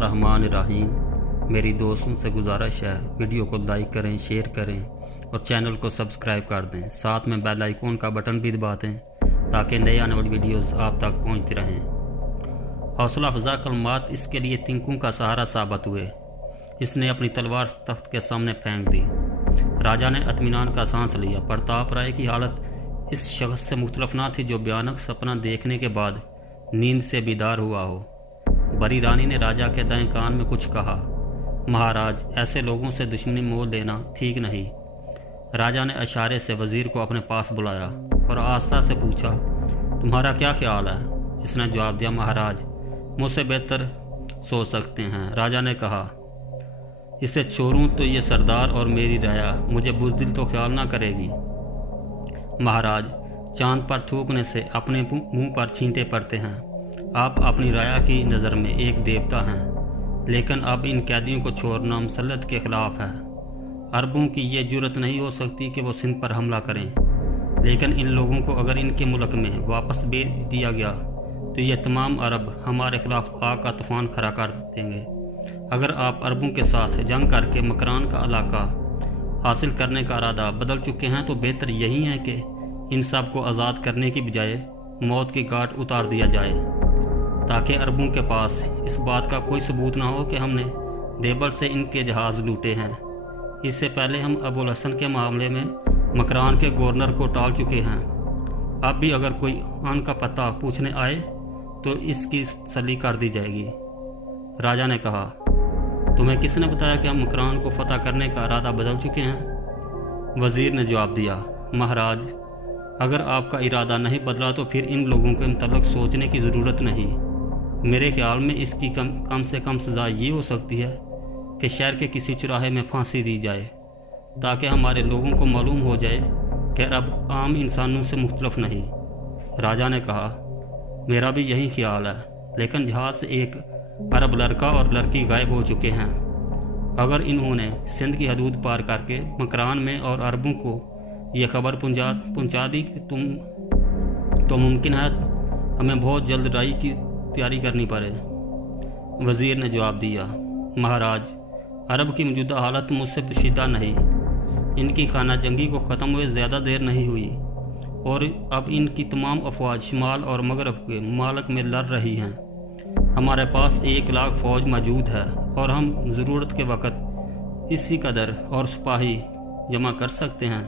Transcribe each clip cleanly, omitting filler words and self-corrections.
बिस्मिल्लाहिर्रहमानिर्रहीम। मेरी दोस्तों से गुजारिश है वीडियो को लाइक करें, शेयर करें और चैनल को सब्सक्राइब कर दें। साथ में बेल आइकॉन का बटन भी दबा दें ताकि नए आने वाली वीडियोस आप तक पहुंचती रहें। हौसला अफजा कलमात इसके लिए तिंकू का सहारा साबित हुए। इसने अपनी तलवार तख्त के सामने फेंक दी। राजा ने इत्मीनान का सांस लिया। प्रताप राय की हालत इस शख्स से मुख्तलिफ ना थी जो भयानक सपना देखने के बाद नींद से बेदार हुआ हो। बड़ी रानी ने राजा के दाएं कान में कुछ कहा। महाराज, ऐसे लोगों से दुश्मनी मोल देना ठीक नहीं। राजा ने इशारे से वजीर को अपने पास बुलाया और आस्था से पूछा, तुम्हारा क्या ख्याल है? इसने जवाब दिया, महाराज, मुझसे बेहतर सोच सकते हैं। राजा ने कहा, इसे छोड़ूं तो ये सरदार और मेरी राया मुझे बुज़दिल तो ख्याल ना करेगी। महाराज, चांद पर थूकने से अपने मुंह पर छींटे पड़ते हैं। आप अपनी राया की नज़र में एक देवता हैं, लेकिन अब इन कैदियों को छोड़ना मसलत के खिलाफ है। अरबों की ये जुर्रत नहीं हो सकती कि वो सिंध पर हमला करें, लेकिन इन लोगों को अगर इनके मुल्क में वापस भेज दिया गया तो ये तमाम अरब हमारे खिलाफ आग का तूफान खड़ा कर देंगे। अगर आप अरबों के साथ जंग करके मकरान का इलाका हासिल करने का इरादा बदल चुके हैं तो बेहतर यही है कि इन सब को आज़ाद करने की बजाय मौत की घाट उतार दिया जाए, ताकि अरबों के पास इस बात का कोई सबूत ना हो कि हमने देबर से इनके जहाज़ लूटे हैं। इससे पहले हम अबुल हसन के मामले में मकरान के गवर्नर को टाल चुके हैं। अब भी अगर कोई आन का पता पूछने आए तो इसकी तसल्ली कर दी जाएगी। राजा ने कहा, तुम्हें किसने बताया कि हम मकरान को फतह करने का इरादा बदल चुके हैं? वज़ीर ने जवाब दिया, महाराज, अगर आपका इरादा नहीं बदला तो फिर इन लोगों के मुतल्लिक़ सोचने की ज़रूरत नहीं। मेरे ख्याल में इसकी कम से कम सज़ा ये हो सकती है कि शहर के किसी चौराहे में फांसी दी जाए, ताकि हमारे लोगों को मालूम हो जाए कि अब आम इंसानों से मुख्तलिफ नहीं। राजा ने कहा, मेरा भी यही ख्याल है, लेकिन जहाज़ से एक अरब लड़का और लड़की गायब हो चुके हैं। अगर इन्होंने सिंध की हदूद पार करके मकरान में और अरबों को ये खबर पहुंचा दी कि तो मुमकिन है हमें बहुत जल्द लड़ाई की तैयारी करनी पड़े। वज़ीर ने जवाब दिया, महाराज, अरब की मौजूदा हालत मुझसे पोशीदा नहीं। इनकी खाना जंगी को ख़त्म हुए ज़्यादा देर नहीं हुई और अब इनकी तमाम अफवाज शिमाल और मगरब के ममालिक में लड़ रही हैं। हमारे पास 1 लाख फ़ौज मौजूद है और हम ज़रूरत के वक़्त इसी कदर और सिपाही जमा कर सकते हैं।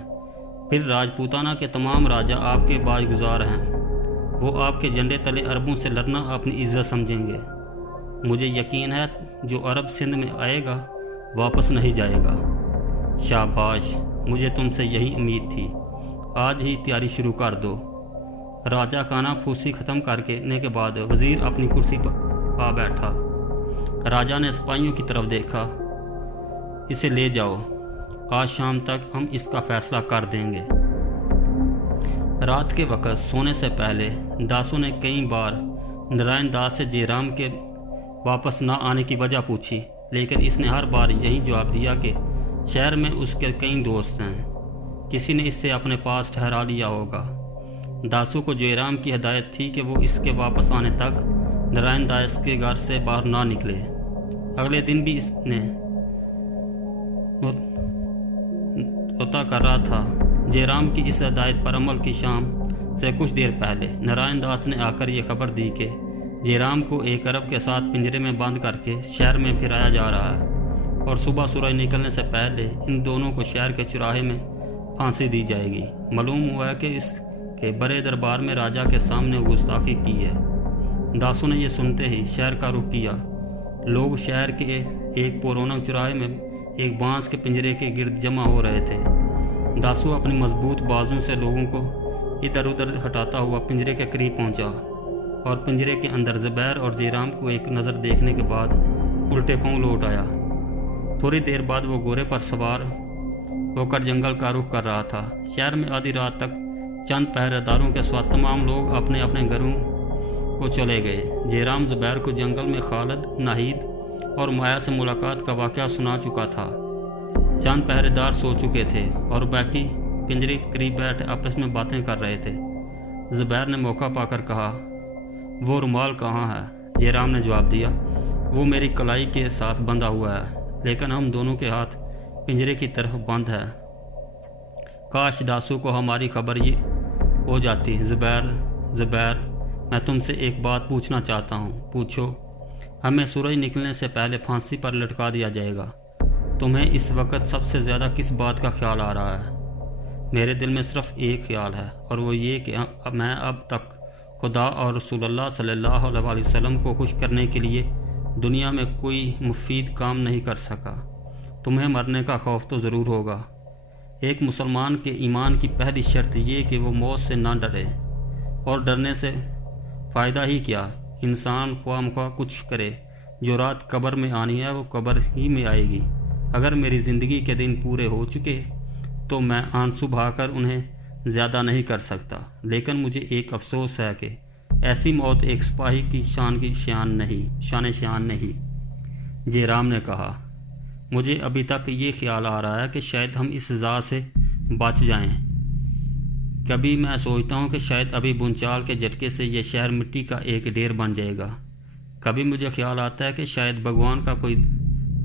फिर राजपूताना के तमाम राजा आपके बाज़गुज़ार हैं। वो आपके झंडे तले अरबों से लड़ना अपनी इज्जत समझेंगे। मुझे यकीन है जो अरब सिंध में आएगा वापस नहीं जाएगा। शाबाश, मुझे तुमसे यही उम्मीद थी। आज ही तैयारी शुरू कर दो। राजा खाना फूसी ख़त्म करने के बाद वज़ीर अपनी कुर्सी पर आ बैठा। राजा ने सिपाहियों की तरफ देखा, इसे ले जाओ, आज शाम तक हम इसका फ़ैसला कर देंगे। रात के वक़्त सोने से पहले दासों ने कई बार नारायण दास से जयराम के वापस ना आने की वजह पूछी, लेकिन इसने हर बार यही जवाब दिया कि शहर में उसके कई दोस्त हैं, किसी ने इससे अपने पास ठहरा लिया होगा। दासों को जयराम की हिदायत थी कि वो इसके वापस आने तक नारायण दास के घर से बाहर ना निकले। अगले दिन भी इसने तोता कर रहा था। जयराम की इस हिदायत पर अमल की शाम से कुछ देर पहले नारायण दास ने आकर यह खबर दी कि जयराम को एक अरब के साथ पिंजरे में बंद करके शहर में फिराया जा रहा है और सुबह सूरज निकलने से पहले इन दोनों को शहर के चौराहे में फांसी दी जाएगी। मालूम हुआ है कि इसके बड़े दरबार में राजा के सामने गुस्ताखी की है। दासों ने यह सुनते ही शहर का रुख किया। लोग शहर के एक पुरौनक चौराहे में एक बांस के पिंजरे के गिर्द जमा हो रहे थे। दासू अपनी मजबूत बाजुओं से लोगों को इधर उधर हटाता हुआ पिंजरे के करीब पहुंचा और पिंजरे के अंदर ज़ुबैर और जयराम को एक नज़र देखने के बाद उल्टे पांव लौट आया। थोड़ी देर बाद वो घोड़े पर सवार होकर जंगल का रुख कर रहा था। शहर में आधी रात तक चंद पहरेदारों के साथ तमाम लोग अपने अपने घरों को चले गए। जयराम ज़ुबैर को जंगल में खालिद, नाहिद और माया से मुलाकात का वाक़या सुना चुका था। चंद पहरेदार सो चुके थे और बाकी पिंजरे के करीब बैठे आपस में बातें कर रहे थे। ज़ुबैर ने मौका पाकर कहा, वो रुमाल कहाँ है? जयराम ने जवाब दिया, وہ میری کلائی کے ساتھ بندھا ہوا ہے، لیکن ہم دونوں کے ہاتھ پنجرے کی طرف بند ہے۔ کاش داسو کو ہماری خبر یہ ہو جاتی۔ زبیر، میں تم سے ایک بات پوچھنا چاہتا ہوں۔ پوچھو۔ ہمیں سورج نکلنے سے پہلے پھانسی پر لٹکا دیا جائے گا۔ تمہیں اس وقت سب سے زیادہ کس بات کا خیال آ رہا ہے؟ میرے دل میں صرف ایک خیال ہے، اور وہ یہ کہ میں اب تک خدا اور رسول اللہ صلی اللہ علیہ وسلم کو خوش کرنے کے لیے دنیا میں کوئی مفید کام نہیں کر سکا۔ تمہیں مرنے کا خوف تو ضرور ہوگا۔ ایک مسلمان کے ایمان کی پہلی شرط یہ کہ وہ موت سے نہ ڈرے، اور ڈرنے سے فائدہ ہی کیا؟ انسان خواہ مخواہ کچھ کرے، جو رات قبر میں آنی ہے وہ قبر ہی میں آئے گی۔ اگر میری زندگی کے دن پورے ہو چکے تو میں آنسو بہا کر انہیں زیادہ نہیں کر سکتا، لیکن مجھے ایک افسوس ہے کہ ایسی موت ایک سپاہی کی شان نہیں۔ جے رام نے کہا، مجھے ابھی تک یہ خیال آ رہا ہے کہ شاید ہم اس سزا سے بچ جائیں۔ کبھی میں سوچتا ہوں کہ شاید ابھی بھونچال کے جھٹکے سے یہ شہر مٹی کا ایک ڈھیر بن جائے گا۔ کبھی مجھے خیال آتا ہے کہ شاید بھگوان کا کوئی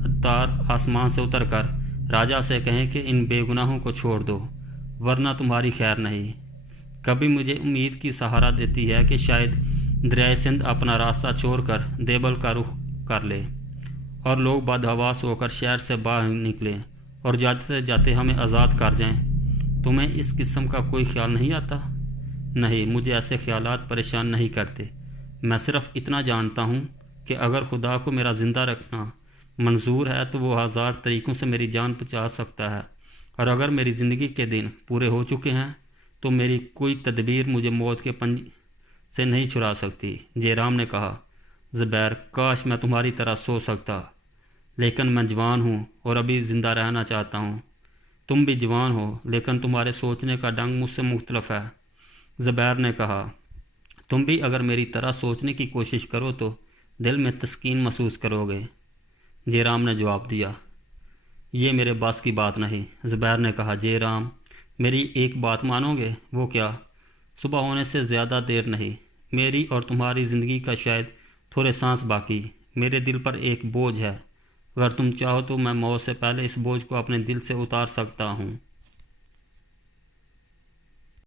اتار آسمان سے اتر کر راجا سے کہیں کہ ان بے گناہوں کو چھوڑ دو، ورنہ تمہاری خیر نہیں۔ کبھی مجھے امید کی سہارا دیتی ہے کہ شاید دریائے سندھ اپنا راستہ چھوڑ کر دیبل کا رخ کر لے، اور لوگ بدحواس ہو کر شہر سے باہر نکلیں اور جاتے جاتے ہمیں آزاد کر جائیں۔ تمہیں اس قسم کا کوئی خیال نہیں آتا؟ نہیں، مجھے ایسے خیالات پریشان نہیں کرتے۔ میں صرف اتنا جانتا ہوں کہ اگر خدا کو میرا زندہ رکھنا منظور ہے تو وہ 1000 طریقوں سے میری جان بچا سکتا ہے، اور اگر میری زندگی کے دن پورے ہو چکے ہیں تو میری کوئی تدبیر مجھے موت کے پنجے سے نہیں چھڑا سکتی۔ جے رام نے کہا، زبیر، کاش میں تمہاری طرح سو سکتا، لیکن میں جوان ہوں اور ابھی زندہ رہنا چاہتا ہوں۔ تم بھی جوان ہو، لیکن تمہارے سوچنے کا ڈھنگ مجھ سے مختلف ہے۔ زبیر نے کہا، تم بھی اگر میری طرح سوچنے کی کوشش کرو تو دل میں تسکین محسوس کرو گے۔ جے رام نے جواب دیا، یہ میرے بس کی بات نہیں۔ زبیر نے کہا، جے رام، میری ایک بات مانو گے؟ وہ کیا؟ صبح ہونے سے زیادہ دیر نہیں، میری اور تمہاری زندگی کا شاید تھوڑے سانس باقی۔ میرے دل پر ایک بوجھ ہے، اگر تم چاہو تو میں موت سے پہلے اس بوجھ کو اپنے دل سے اتار سکتا ہوں۔